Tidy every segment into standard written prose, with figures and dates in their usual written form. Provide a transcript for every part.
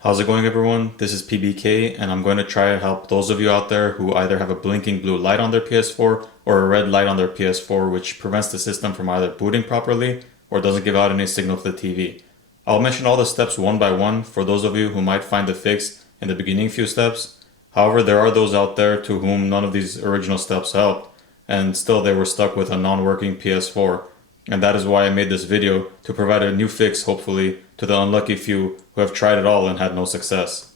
How's it going, everyone? This is PBK, and I'm going to try to help those of you out there who either have a blinking blue light on their PS4 or a red light on their PS4 which prevents the system from either booting properly or doesn't give out any signal to the TV. I'll mention all the steps one by one for those of you who might find the fix in the beginning few steps. However, there are those out there to whom none of these original steps helped, and still they were stuck with a non-working PS4. And that is why I made this video, to provide a new fix, hopefully, to the unlucky few who have tried it all and had no success.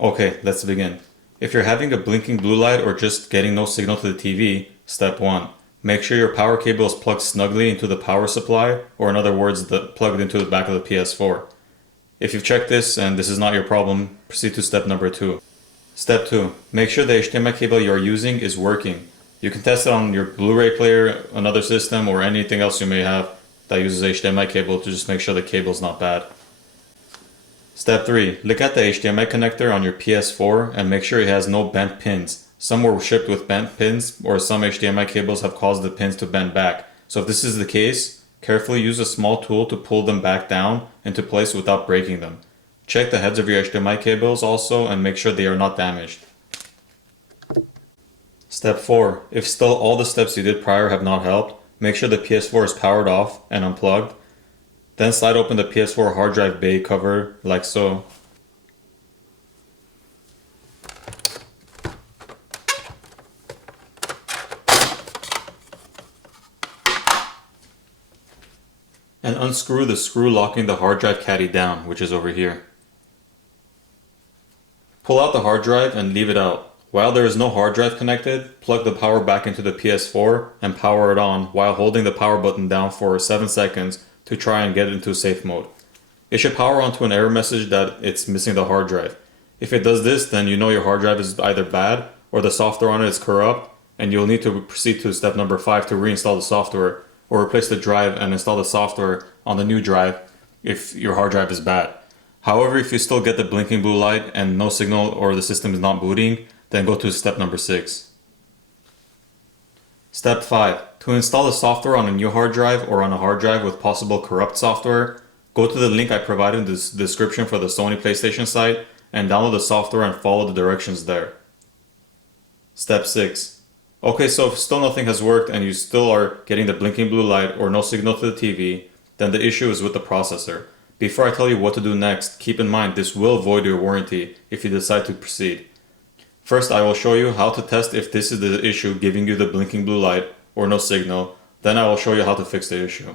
Okay, let's begin. If you're having a blinking blue light or just getting no signal to the TV, step 1. Make sure your power cable is plugged snugly into the power supply, or in other words, plugged into the back of the PS4. If you've checked this and this is not your problem, proceed to step number 2. Step 2. Make sure the HDMI cable you're using is working. You can test it on your Blu-ray player, another system, or anything else you may have that uses HDMI cable to just make sure the cable's not bad. Step 3. Look at the HDMI connector on your PS4 and make sure it has no bent pins. Some were shipped with bent pins, or some HDMI cables have caused the pins to bend back. So if this is the case, carefully use a small tool to pull them back down into place without breaking them. Check the heads of your HDMI cables also and make sure they are not damaged. Step 4. If still all the steps you did prior have not helped, make sure the PS4 is powered off and unplugged. Then slide open the PS4 hard drive bay cover like so. And unscrew the screw locking the hard drive caddy down, which is over here. Pull out the hard drive and leave it out. While there is no hard drive connected, plug the power back into the PS4 and power it on while holding the power button down for 7 seconds to try and get it into safe mode. It should power onto an error message that it's missing the hard drive. If it does this, then you know your hard drive is either bad or the software on it is corrupt, and you'll need to proceed to step number 5 to reinstall the software or replace the drive and install the software on the new drive if your hard drive is bad. However, if you still get the blinking blue light and no signal or the system is not booting, then go to step number 6. Step 5. To install the software on a new hard drive or on a hard drive with possible corrupt software, go to the link I provided in the description for the Sony PlayStation site and download the software and follow the directions there. Step 6. Okay, so if still nothing has worked and you still are getting the blinking blue light or no signal to the TV, then the issue is with the processor. Before I tell you what to do next, keep in mind this will void your warranty if you decide to proceed. First, I will show you how to test if this is the issue giving you the blinking blue light or no signal. Then I will show you how to fix the issue.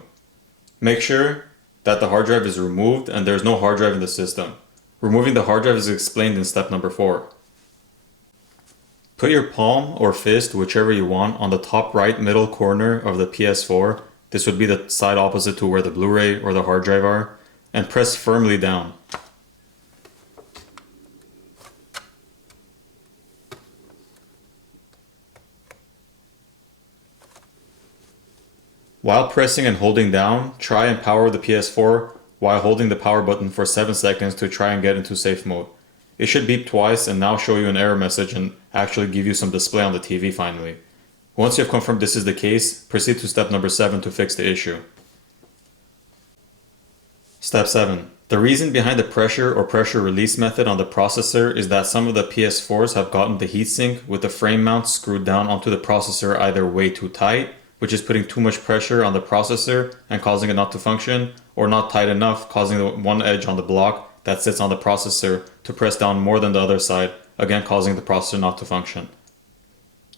Make sure that the hard drive is removed and there is no hard drive in the system. Removing the hard drive is explained in step number 4. Put your palm or fist, whichever you want, on the top right middle corner of the PS4. This would be the side opposite to where the Blu-ray or the hard drive are, and press firmly down. While pressing and holding down, try and power the PS4 while holding the power button for 7 seconds to try and get into safe mode. It should beep twice and now show you an error message and actually give you some display on the TV finally. Once you have confirmed this is the case, proceed to step number 7 to fix the issue. Step 7. The reason behind the pressure or pressure release method on the processor is that some of the PS4s have gotten the heatsink with the frame mount screwed down onto the processor either way too tight, which is putting too much pressure on the processor and causing it not to function, or not tight enough, causing the one edge on the block that sits on the processor to press down more than the other side, again causing the processor not to function.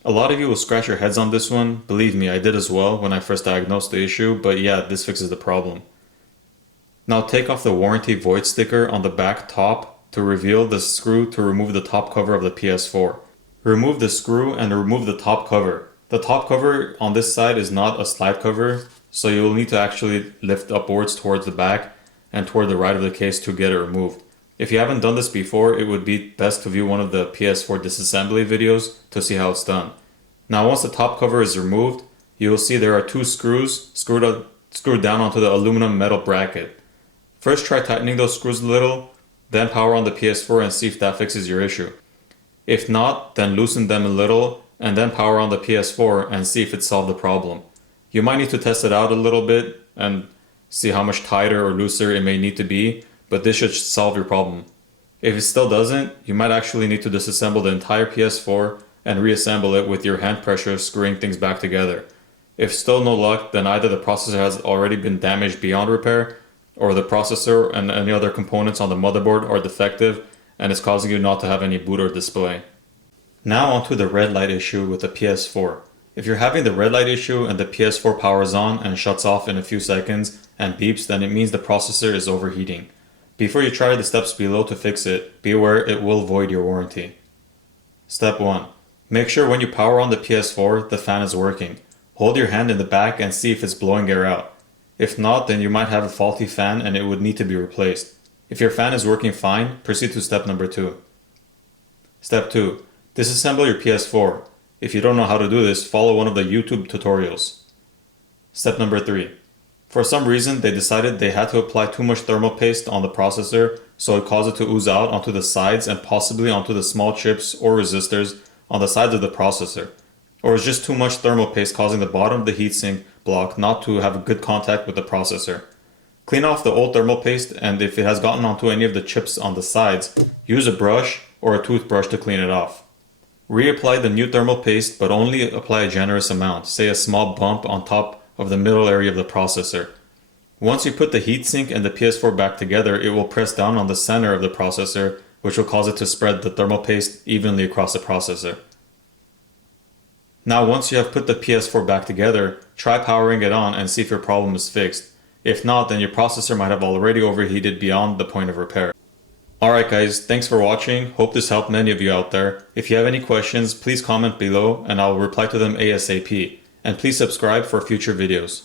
A lot of you will scratch your heads on this one. Believe me, I did as well when I first diagnosed the issue, but yeah, this fixes the problem. Now take off the warranty void sticker on the back top to reveal the screw to remove the top cover of the PS4. Remove the screw and remove the top cover. The top cover on this side is not a slide cover, so you'll need to actually lift upwards towards the back and toward the right of the case to get it removed. If you haven't done this before, it would be best to view one of the PS4 disassembly videos to see how it's done. Now once the top cover is removed, you will see there are 2 screws screwed down onto the aluminum metal bracket. First try tightening those screws a little, then power on the PS4 and see if that fixes your issue. If not, then loosen them a little and then power on the PS4 and see if it solved the problem. You might need to test it out a little bit and see how much tighter or looser it may need to be, but this should solve your problem. If it still doesn't, you might actually need to disassemble the entire PS4 and reassemble it with your hand pressure screwing things back together. If still no luck, then either the processor has already been damaged beyond repair, or the processor and any other components on the motherboard are defective and is causing you not to have any boot or display. Now onto the red light issue with the PS4. If you're having the red light issue and the PS4 powers on and shuts off in a few seconds and beeps, then it means the processor is overheating. Before you try the steps below to fix it, be aware it will void your warranty. Step 1. Make sure when you power on the PS4, the fan is working. Hold your hand in the back and see if it's blowing air out. If not, then you might have a faulty fan and it would need to be replaced. If your fan is working fine, proceed to step number 2. Step 2. Disassemble your PS4. If you don't know how to do this, follow one of the YouTube tutorials. Step number 3. For some reason, they decided they had to apply too much thermal paste on the processor, so it caused it to ooze out onto the sides and possibly onto the small chips or resistors on the sides of the processor. Or it's just too much thermal paste causing the bottom of the heatsink block not to have good contact with the processor. Clean off the old thermal paste, and if it has gotten onto any of the chips on the sides, use a brush or a toothbrush to clean it off. Reapply the new thermal paste, but only apply a generous amount, say a small bump on top of the middle area of the processor. Once you put the heatsink and the PS4 back together, it will press down on the center of the processor, which will cause it to spread the thermal paste evenly across the processor. Now once you have put the PS4 back together, try powering it on and see if your problem is fixed. If not, then your processor might have already overheated beyond the point of repair. Alright guys, thanks for watching. Hope this helped many of you out there. If you have any questions, please comment below and I'll reply to them ASAP. And please subscribe for future videos.